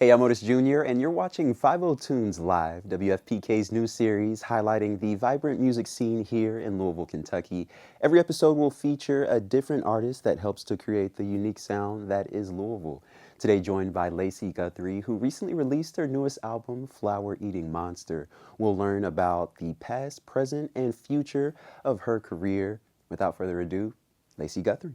Hey, I'm Otis Jr., and you're watching 50 Tunes Live, WFPK's new series highlighting the vibrant music scene here in Louisville, Kentucky. Every episode will feature a different artist that helps to create the unique sound that is Louisville. Today, joined by Lacey Guthrie, who recently released her newest album, Flower Eating Monster. We'll learn about the past, present, and future of her career. Without further ado, Lacey Guthrie.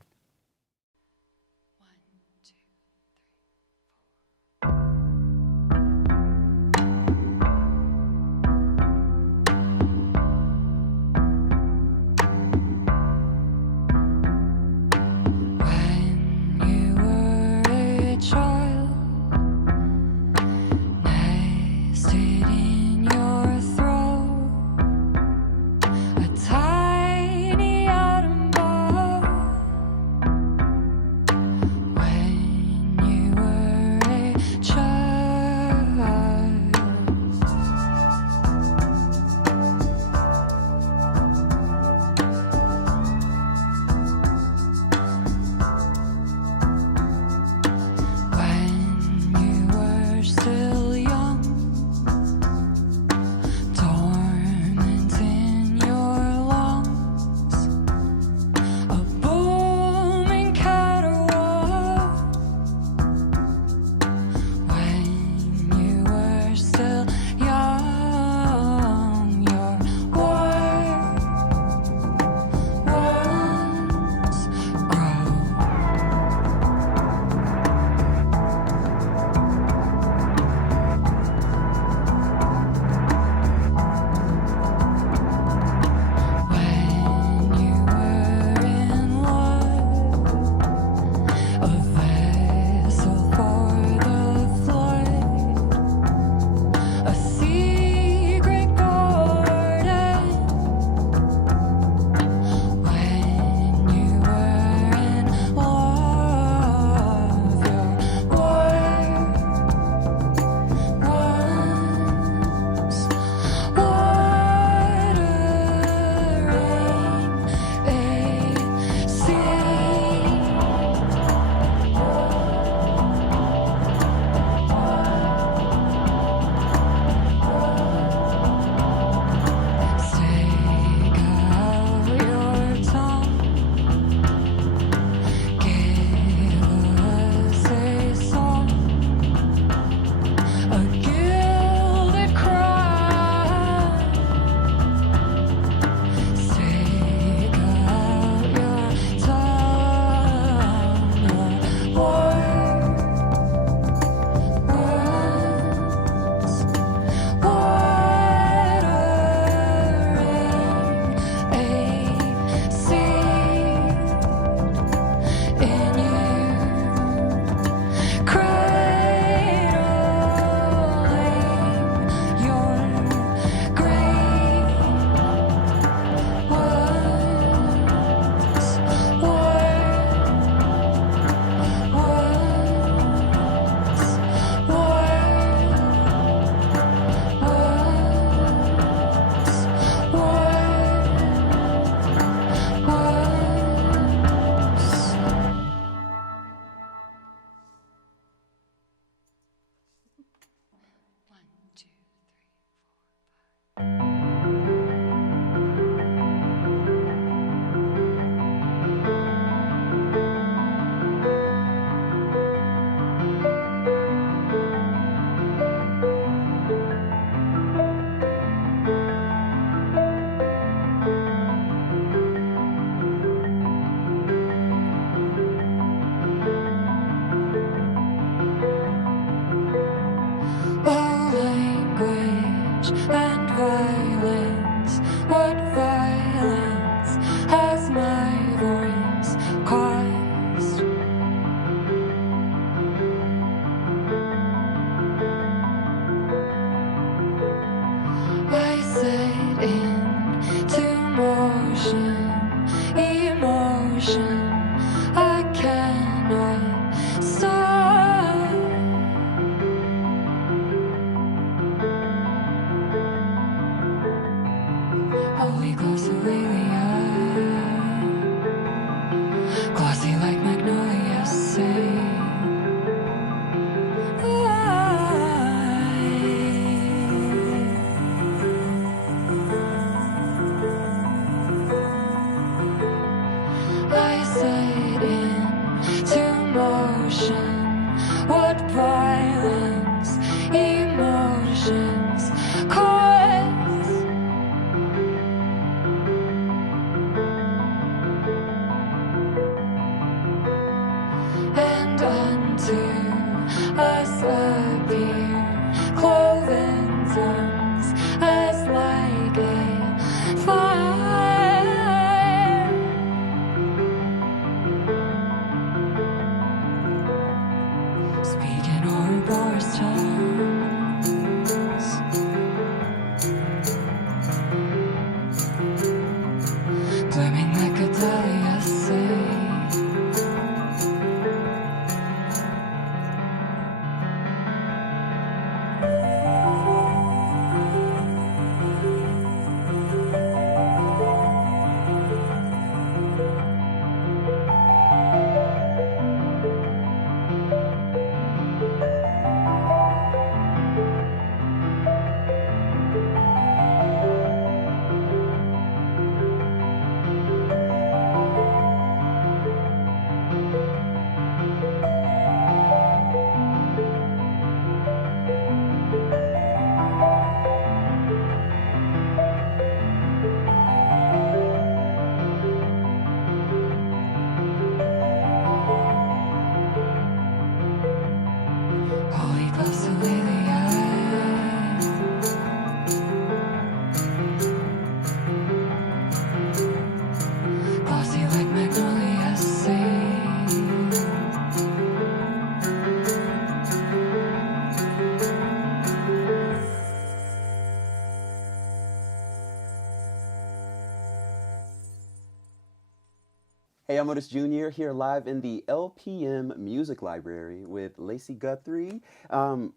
Hey, I'm Otis Jr. here live in the LPM Music Library with Lacey Guthrie.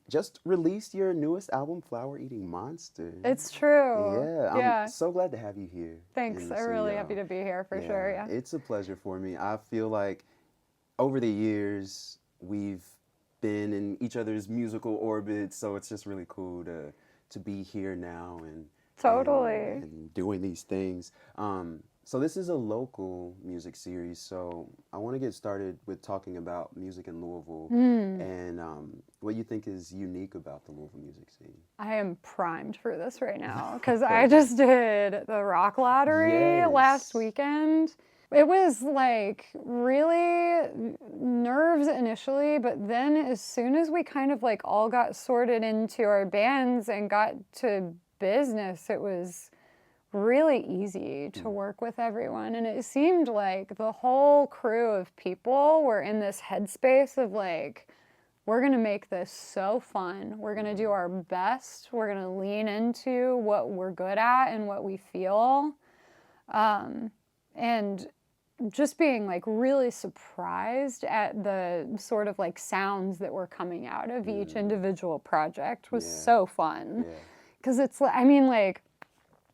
Just released your newest album, Flower Eating Monster. It's true. Yeah, I'm Yeah. so glad to have you here Thanks. in the I'm really happy studio. to be here for Yeah, sure. Yeah. it's a pleasure for me. I feel like over the years we've been in each other's musical orbits, so it's just really cool to be here now Totally. and doing these things. So this is a local music series, so I want to get started with talking about music in Louisville and what you think is unique about the Louisville music scene. I am primed for this right now because I just did the Rock Lottery last Yes. weekend. It was like really nerves initially, but then as soon as we kind of like all got sorted into our bands and got to business, it was really easy to work with everyone. And it seemed like the whole crew of people were in this headspace of like, we're going to make this so fun. We're going to do our best. We're going to lean into what we're good at and what we feel. And just being like really surprised at the sort of like sounds that were coming out of each individual project was so fun. Yeah. Because it's, I mean, like,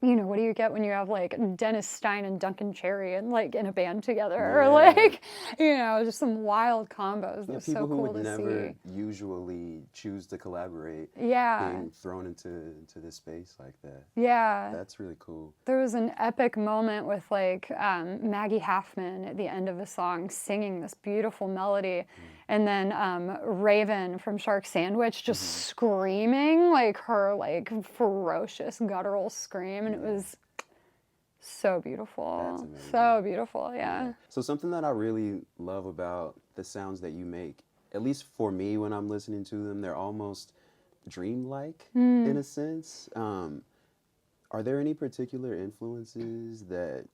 you know, what do you get when you have like Dennis Stein and Duncan Cherry and like in a band together, or like, you know, just some wild combos. That's People so who cool would to never see. usually choose to collaborate Yeah, being thrown into this space like that. yeah. That's really cool. There was an epic moment with like Maggie Halfman at the end of a song singing this beautiful melody, and then Raven from Shark Sandwich just screaming like her like ferocious guttural scream, and it was so beautiful. That's amazing. So beautiful, yeah. So something that I really love about the sounds that you make, at least for me when I'm listening to them, they're almost dreamlike in a sense. Are there any particular influences that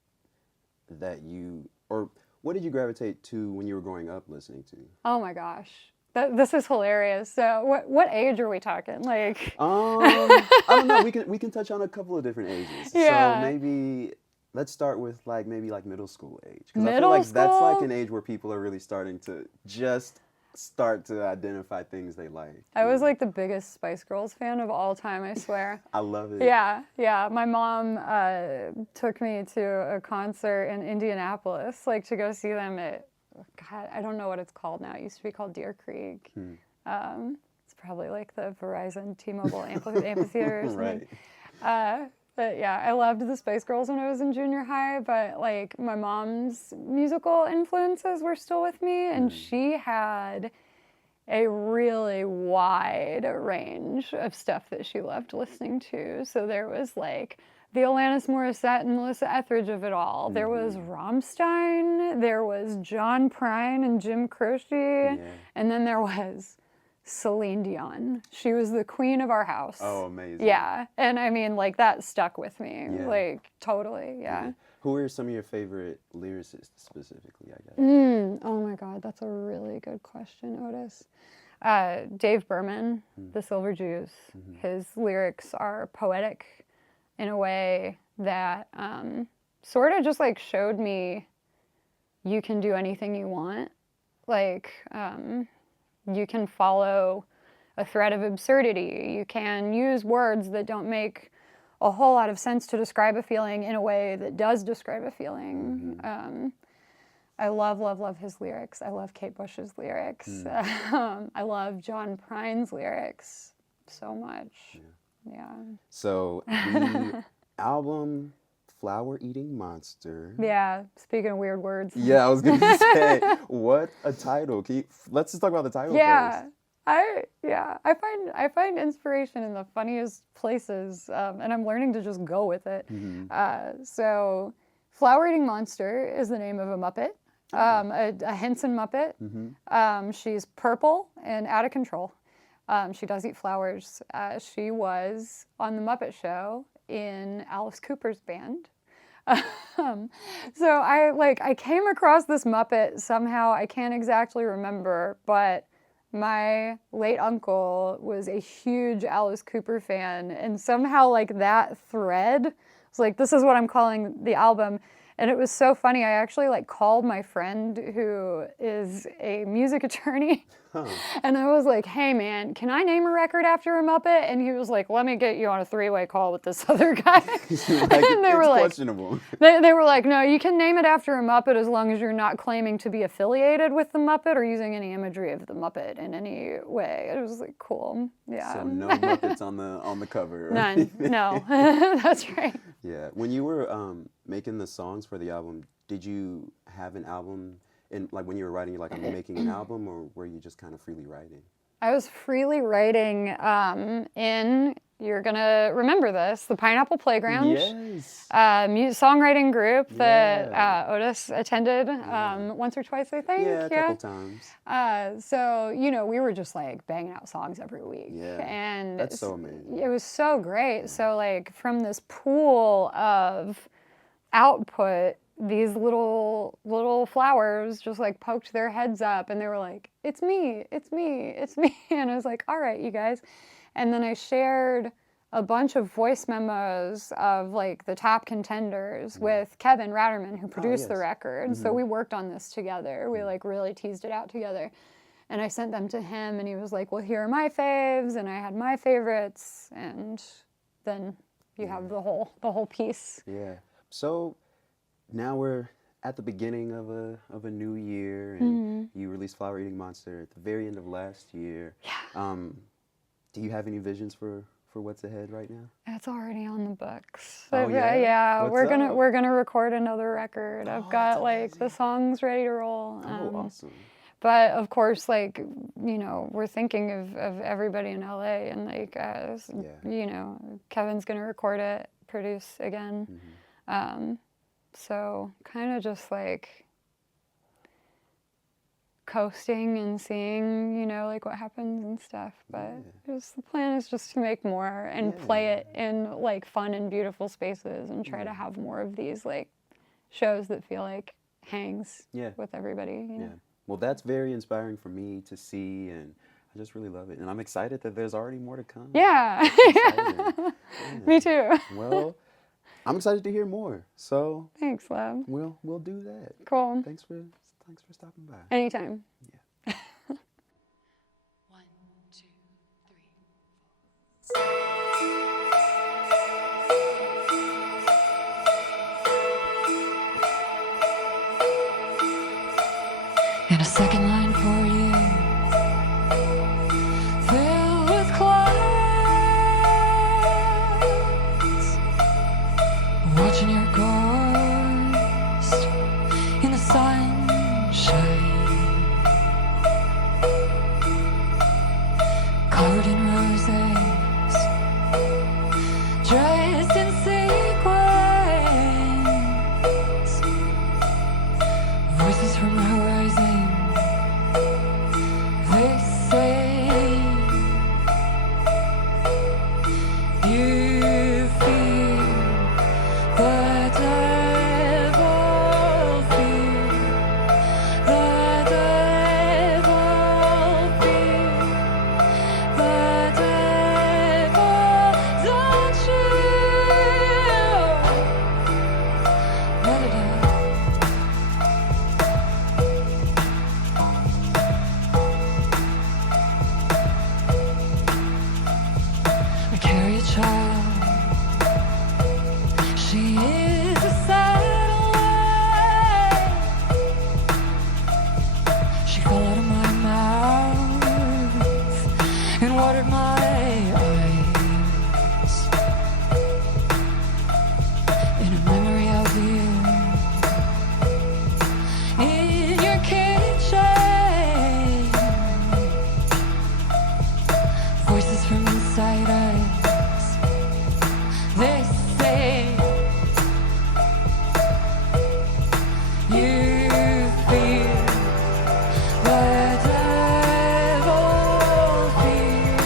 you, or what did you gravitate to when you were growing up listening to? Oh my gosh. This is hilarious. So what age are we talking? Like I don't know. We can touch on a couple of different ages. Yeah. So maybe let's start with maybe middle school age, because I feel Middle like that's like school? an age where people are really starting to just start to identify things they like. I was like the biggest Spice Girls fan of all time, I swear. I love it. Yeah, yeah. My mom took me to a concert in Indianapolis, like to go see them at, God, I don't know what it's called now. It used to be called Deer Creek. It's probably like the Verizon T-Mobile amphitheater or something. Right. But yeah, I loved the Spice Girls when I was in junior high, but like my mom's musical influences were still with me, and she had a really wide range of stuff that she loved listening to. So there was like the Alanis Morissette and Melissa Etheridge of it all. There was Rammstein, there was John Prine and Jim Croce, and then there was Celine Dion. She was the queen of our house. Oh, amazing. Yeah, and I mean, like, that stuck with me. Yeah. Like, totally, yeah. Who are some of your favorite lyricists specifically, I guess? Oh my God, that's a really good question, Otis. Dave Berman, The Silver Jews. His lyrics are poetic in a way that sort of just like showed me you can do anything you want. Like, you can follow a thread of absurdity. You can use words that don't make a whole lot of sense to describe a feeling in a way that does describe a feeling. I love, love, love his lyrics. I love Kate Bush's lyrics. I love John Prine's lyrics so much. Yeah. So the album Flower Eating Monster. Yeah, speaking of weird words. Yeah, I was going to say, what a title. Let's just talk about the title Yeah. first. I find inspiration in the funniest places, and I'm learning to just go with it. So, Flower Eating Monster is the name of a Muppet, a Henson Muppet. She's purple and out of control. She does eat flowers. She was on the Muppet Show in Alice Cooper's band. So I came across this Muppet somehow. I can't exactly remember, but my late uncle was a huge Alice Cooper fan, and somehow like that thread was like, this is what I'm calling the album. And it was so funny. I actually like called my friend who is a music attorney. And I was like, hey man, can I name a record after a Muppet? And he was like, let me get you on a 3-way call with this other guy. Like, and they were like, questionable. They were like, no, you can name it after a Muppet as long as you're not claiming to be affiliated with the Muppet or using any imagery of the Muppet in any way. It was like, cool. Yeah. So no Muppets on the cover. None. No. That's right. Yeah. When you were making the songs for the album, did you have an album? And like when you were writing, you're like, I'm making an album, or were you just kind of freely writing? I was freely writing in, you're going to remember this, the Pineapple Playground. Yes. Songwriting group that Otis attended once or twice, I think. Yeah, a couple times. So, you know, we were just like banging out songs every week. Yeah, and that's so amazing. It was so great. So like from this pool of output, these little flowers just like poked their heads up and they were like, it's me, it's me, it's me. And I was like, all right, you guys. And then I shared a bunch of voice memos of like the top contenders with Kevin Ratterman, who produced the record. So we worked on this together. We like really teased it out together. And I sent them to him and he was like, well, here are my faves. And I had my favorites. And then you have the whole piece. Yeah. So now we're at the beginning of a new year, and you released Flower Eating Monster at the very end of last year. Yeah. Do you have any visions for what's ahead right now? It's already on the books. Oh, yeah? Yeah, What's we're gonna record another record. Oh, I've got that's like amazing. the songs ready to roll. Oh, awesome. But of course, like, you know, we're thinking of everybody in LA, and like, you know, Kevin's gonna record it, produce again. So kind of just like coasting and seeing, you know, like what happens and stuff. But just the plan is just to make more and play it in like fun and beautiful spaces and try to have more of these like shows that feel like hangs with everybody. You know? Yeah. Well, that's very inspiring for me to see, and I just really love it. And I'm excited that there's already more to come. Yeah. Me too. Well, I'm excited to hear more. So thanks, love. We'll do that. Cool. Thanks for stopping by. Anytime. Yeah. 1, 2, 3, 4. And a second line for you, filled with clouds, watching your ghost in the sunshine, covered in roses, dressed in sequins, voices from the horizon, they say you feel the devil, feel the devil, feel the devil, don't you let it out. I carry a child. She is a satellite. She fell out of my mouth and watered my eyes in a memory of you in your kitchen. Voices from inside us, they say you feel the devil, feel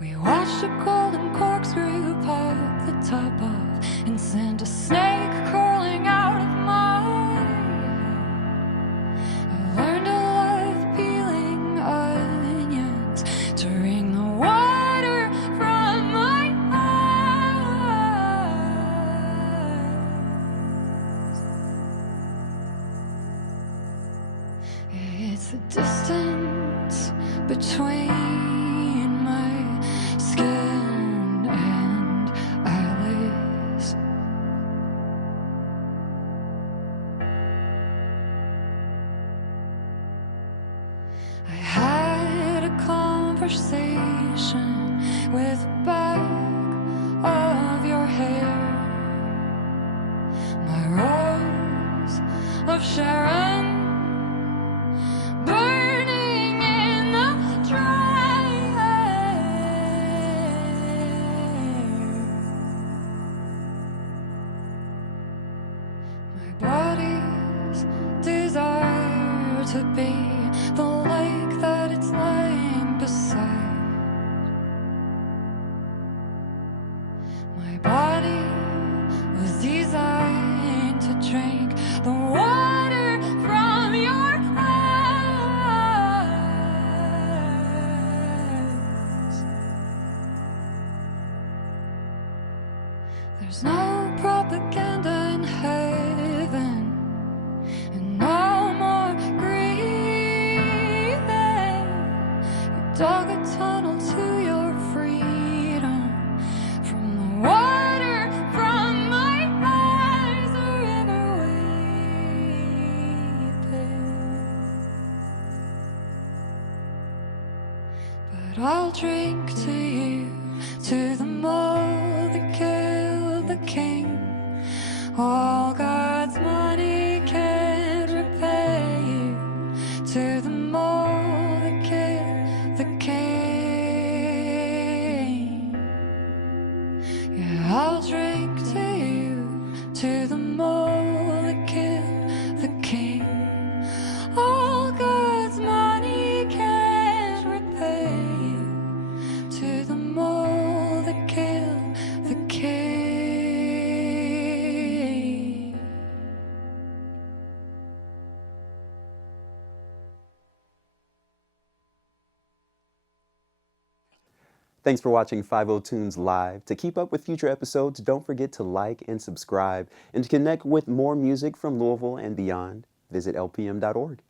We watched a golden corkscrew pop the top off and sent a snake crawling out of my head. I learned to love peeling onions to wring the water from my eyes. It's the distance between my skin and Alice. I had a conversation with the back of your hair, my rose of Sharon, burning in the dry air. My body's desire to be the lake that it's lying beside. My body was designed to drink the water from your eyes. There's no propaganda in heaven, and no more grieving. You dug a tunnel to your freedom from the water from my eyes, the river weeping. But I'll drink to you, to the mole that killed the king. All God's money can't repay you, to the mole that killed the king. Yeah, I'll drink to you, to the mole that killed the king. All God's money can't repay you, to the mole that killed the king. Thanks for watching 50 Tunes Live. To keep up with future episodes, don't forget to like and subscribe. And to connect with more music from Louisville and beyond, visit lpm.org.